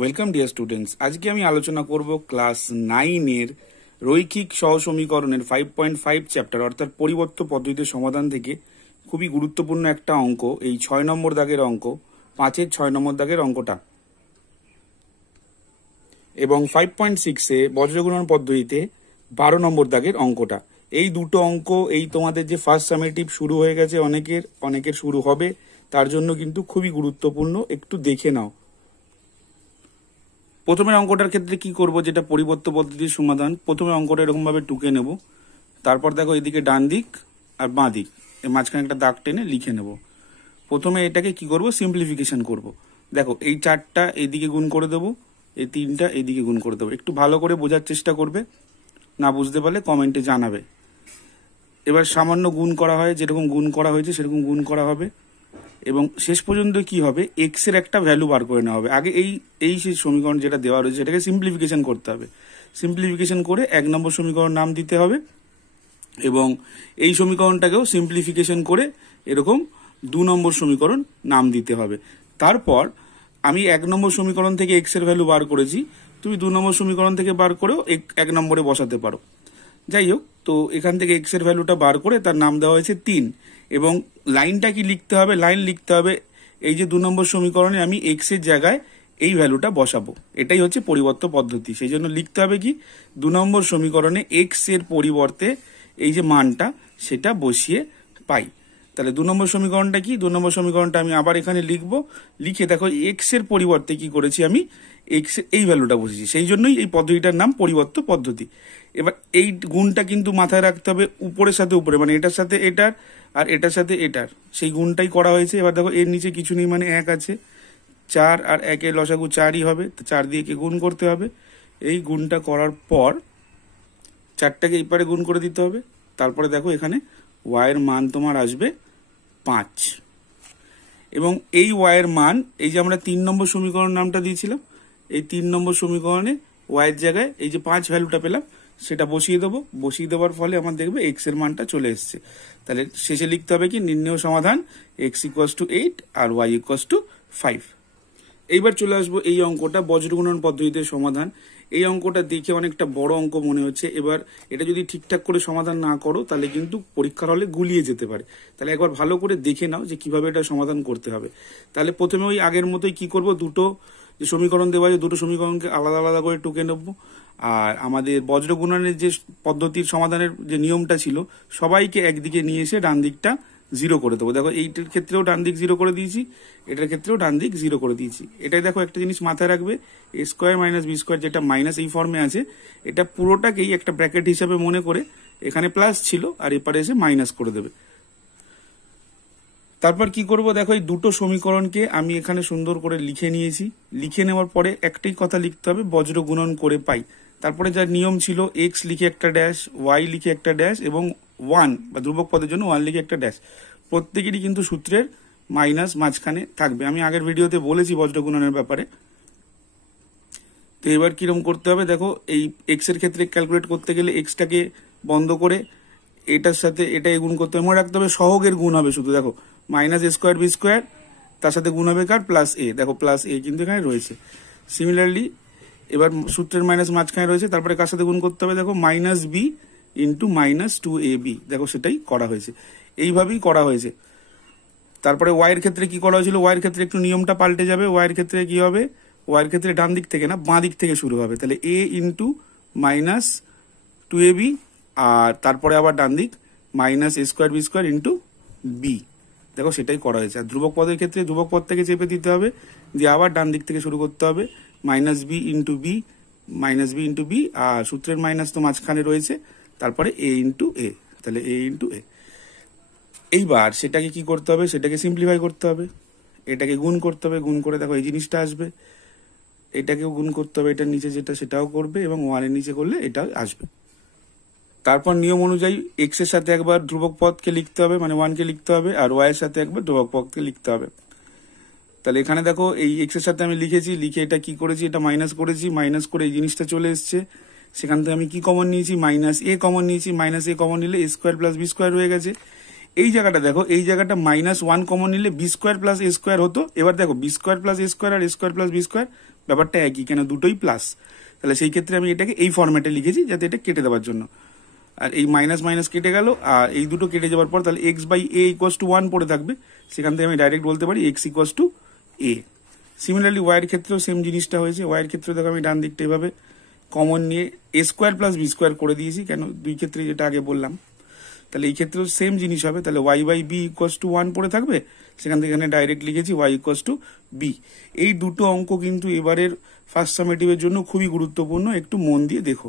Welcome dear students. আজকে আমি আলোচনা করব ক্লাস 9 এর রৈখিক সহসমীকরণের 5.5 চ্যাপ্টার অর্থাৎ পরিবর্ত পদ্ধতিতে সমাধান থেকে খুবই গুরুত্বপূর্ণ একটা অঙ্ক, এই 6 নম্বর দাগের অঙ্ক, 5-এর 6 নম্বর দাগের অঙ্কটা। এবং 5.6 এ বজ্রগুণন পদ্ধতিতে 12 নম্বর দাগের অঙ্কটা। এই দুটো অঙ্ক, এই তোমাদের যে ফার্স্ট সামেটিভ শুরু হয়ে গেছে, অনেকের শুরু হবে, তার জন্য কিন্তু খুবই গুরুত্বপূর্ণ, একটু দেখে নাও। প্রথমে অঙ্কটার ক্ষেত্রে কি করব, যেটা পরিবর্ত পদ্ধতির সমাধান, প্রথমে অঙ্কটা এরকম ভাবে টুকে নেব। তারপর দেখো এদিকে ডান দিক আর বাঁ দিক, এর মাঝখানে একটা দাগ টেনে লিখে নেব। প্রথমে এটাকে কি করব, সিম্পলিফিকেশন করব। দেখো এই 4টা এইদিকে গুণ করে দেবো, এই 3টা এইদিকে গুণ করে দেবো। একটু ভালো করে বোঝার চেষ্টা করবে, না বুঝতে পারলে কমেন্টে জানাবে। এবার সামান্য গুণ করা হয়, যেরকম গুণ করা হয়েছে সেরকম গুণ করা হবে, এবং শেষ পর্যন্ত কি হবে, এক্স এর একটা ভ্যালু বার করে নেওয়া হবে। আগে এই সেই সমীকরণ যেটা দেওয়া রয়েছে সেটাকে সিম্পলিফিকেশন করতে হবে। সিম্পলিফিকেশন করে 1 নম্বর সমীকরণ নাম দিতে হবে, এবং এই সমীকরণটাকেও সিম্পলিফিকেশন করে এরকম 2 নম্বর সমীকরণ নাম দিতে হবে। তারপর আমি 1 নম্বর সমীকরণ থেকে এক্স এর ভ্যালু বার করেছি, তুমি 2 নম্বর সমীকরণ থেকে বার করেও 1 নম্বরে বসাতে পারো। যাই হোক, তো এখান থেকে এক্স এর ভ্যালুটা বার করে তার নাম দেওয়া হয়েছে 3, এবং লাইনটা কি লিখতে হবে, লাইন লিখতে হবে এই যে 2 নম্বর সমীকরণে আমি এক্স এর জায়গায় এই ভ্যালুটা বসাবো। এটাই হচ্ছে পরিবর্ত পদ্ধতি। সেই জন্য লিখতে হবে কি, 2 নম্বর সমীকরণে এক্স এর পরিবর্তে এই যে মানটা সেটা বসিয়ে পাই। তাহলে 2 নম্বর সমীকরণটা কি, 2 নম্বর সমীকরণটা আমি আবার এখানে লিখবো। লিখে দেখো এক্স এর পরিবর্তে কি করেছি, আমি এক্স এই ভ্যালুটা বসেছি। সেই জন্যই এই পদ্ধতিটার নাম পরিবর্ত পদ্ধতি। এবার এই গুণটা কিন্তু মাথায় রাখতে হবে, উপরের সাথে উপরে, মানে এটার সাথে এটার আর এটার সাথে এটার, সেই গুণটাই করা হয়েছে। এবার দেখো এর নিচে কিছু নেই, মানে 1 আছে, 4 আর 1 এর লসাগু 4ই হবে, তো 4 দিয়ে কে গুণ করতে হবে। এই গুণটা করার পর 4টাকে এই পারে গুণ করে দিতে হবে। তারপরে দেখো এখানে y এর মান তোমার আসবে 5, এবং এই y এর মান, এই যে আমরা 3 নম্বর সমীকরণ নামটা দিয়েছিলাম, এই 3 নম্বর সমীকরণে y এর জায়গায় এই যে 5 ভ্যালুটা পেলাম সেটা বসিয়ে দেবো। বসিয়ে দেওয়ার ফলে আমার দেখবে এক্স এর মানটা চলে এসছে। তাহলে শেষে লিখতে হবে কি, নির্ণেয় সমাধান এক্স ইকুয়ালস টু 8 আর ওয়াই ইকুয়ালস টু 5। এইবার চলে আসবো এই অঙ্কটা, বজ্রগুণন পদ্ধতিতে সমাধান। এই অঙ্কটা দেখে অনেকটা বড় অঙ্ক মনে হচ্ছে। এবার এটা যদি ঠিকঠাক করে সমাধান না করো তাহলে কিন্তু পরীক্ষার হলে গুলিয়ে যেতে পারে। তাহলে একবার ভালো করে দেখে নাও যে কিভাবে এটা সমাধান করতে হবে। তাহলে প্রথমে ওই আগের মতোই কি করব, দুটো যে সমীকরণ দেওয়া আছে দুটো সমীকরণকে আলাদা আলাদা করে টুকে নেব। আর আমাদের বজ্রগুণনের যে পদ্ধতির সমাধানের যে নিয়মটা ছিল, সবাইকে একদিকে নিয়ে এসে ডান দিকটা 0 করে দেবো। দেখো এইটার ক্ষেত্রেও ডান দিক 0 করে দিয়েছি, এটার ক্ষেত্রেও ডান দিক 0 করে দিয়েছি। এটাই দেখো একটা জিনিস মাথায় রাখবে, a square minus b square, যেটা মাইনাস এই ফর্মে আছে, এটা পুরোটাকেই একটা ব্র্যাকেট হিসাবে মনে করে এখানে প্লাস ছিল আর এপারে এসে মাইনাস করে দেবে। তারপর কি করব, দেখো এই দুটো সমীকরণকে আমি এখানে সুন্দর করে লিখে নিয়েছি। লিখে নেওয়ার পরে একটাই কথা লিখতে হবে, বজ্র গুণন করে পাই। তারপরে যার নিয়ম ছিল, এক্স লিখে একটা ড্যাশ, ওয়াই লিখে একটা ড্যাশ, এবং 1 বা ধ্রুবক পদের জন্য 1 লিখে একটা ড্যাশ। প্রত্যেকেরই কিন্তু সূত্রের মাইনাস মাঝখানে থাকবে। আমি আগের ভিডিওতে বলেছি বজ্র গুণনের ব্যাপারে। তো এবার কিরকম করতে হবে, দেখো এই এক্স এর ক্ষেত্রে ক্যালকুলেট করতে গেলে এক্সটাকে বন্ধ করে এটার সাথে এটাই গুণ করতে হবে। মনে রাখতে হবে সহগের গুণ হবে শুধু। দেখো minus A square B square, তার সাথে গুণ হবে কার, প্লাস এ। দেখো প্লাস এ কিন্তু এখানে রয়েছে। সিমিলারলি এবার সূত্রের মাইনাস মাঝখানে রয়েছে, তারপরে কার সাথে গুণ করতে হবে, দেখো minus B into minus 2ab। দেখো সেটাই করা হয়েছে, এইভাবেই করা হয়েছে। তারপরে ওয়াই এর ক্ষেত্রে কি করা হয়েছিল, ওয়াই এর ক্ষেত্রে একটু নিয়মটা পাল্টে যাবে। ওয়াই এর ক্ষেত্রে কি হবে, ওয়াই এর ক্ষেত্রে ডান দিক থেকে না বাঁ দিক থেকে শুরু হবে। তাহলে a ইন্টু মাইনাস 2ab, আর তারপরে আবার ডান দিক minus A square B square into B. দেখো সেটাই করা হয়েছে। আর ধ্রুবক পদের ক্ষেত্রে ধ্রুবক পদ থেকে চেপে দিতে হবে, দিয়ে আবার ডান দিক থেকে শুরু করতে হবে, minus B into B, minus B into B, আর সূত্রের মাইনাস তো মাঝখানে রয়েছে, তারপরে এ ইন্টু এ। তাহলে এ ইন্টু এ। এইবার সেটাকে কি করতে হবে, সেটাকে সিম্পলিফাই করতে হবে, এটাকে গুণ করতে হবে। গুণ করে দেখো এই জিনিসটা আসবে, এটাকেও গুণ করতে হবে, এটার নিচে যেটা সেটাও করবে, এবং 1 এর নিচে করলে এটা আসবে। তারপর নিয়ম অনুযায়ী এক্স এর সাথে একবার ধ্রুবক পদকে লিখতে হবে, মানে 1 কে লিখতে হবে, আর ওয়াই এর সাথে একবার ধ্রুবক পদকে লিখতে হবে। তাহলে এখানে দেখো এই এক্স এর সাথে আমি লিখেছি, লিখে এটা কি করেছি, এটা মাইনাস করেছি, মাইনাস করে এই জিনিসটা চলে এসছে। সেখান থেকে আমি কি কমন নিয়েছি, মাইনাস এ কমন নিয়েছি। মাইনাস এ কমন নিলে এ স্কোয়ার প্লাস বি স্কোয়ার হয়ে গেছে। এই জায়গাটা দেখো, এই জায়গাটা -1 কমন নিলে বি স্কোয়ার প্লাস এ স্কোয়ার হতো। এবার দেখো বি স্কোয়ার প্লাস এ স্কোয়ার আর এ স্কোয়ার প্লাস বি স্কোয়ার ব্যাপারটা একই, কেন দুটোই প্লাস। তাহলে সেই ক্ষেত্রে আমি এটাকে এই ফরম্যাটে লিখেছি যাতে এটা কেটে দেওয়ার জন্য। আর এই মাইনাস মাইনাস কেটে গেল, আর এই দুটো কেটে যাওয়ার পর তাহলে x by a equals to 1 পড়ে থাকবে। সেখান থেকে আমি ডাইরেক্ট বলতে পারি x equals to a. Similarly ওয়াইয়ের ক্ষেত্রেও সেম জিনিসটা হয়েছে। ওয়াইয়ের ক্ষেত্রে দেখো আমি ডান দিকটা এভাবে কমন নিয়ে এ স্কোয়ার প্লাস বি স্কোয়ার করে দিয়েছি, কেন দুই ক্ষেত্রে যেটা আগে বললাম। তাহলে এই ক্ষেত্রেও সেম জিনিস হবে, তাহলে y by b equals to 1 পড়ে থাকবে। সেখান থেকে এখানে ডাইরেক্ট লিখেছি ওয়াই ইকুয়াস টু বি। এই দুটো অঙ্ক কিন্তু এবারের ফার্স্ট সামেটিভের জন্য খুবই গুরুত্বপূর্ণ, একটু মন দিয়ে দেখো।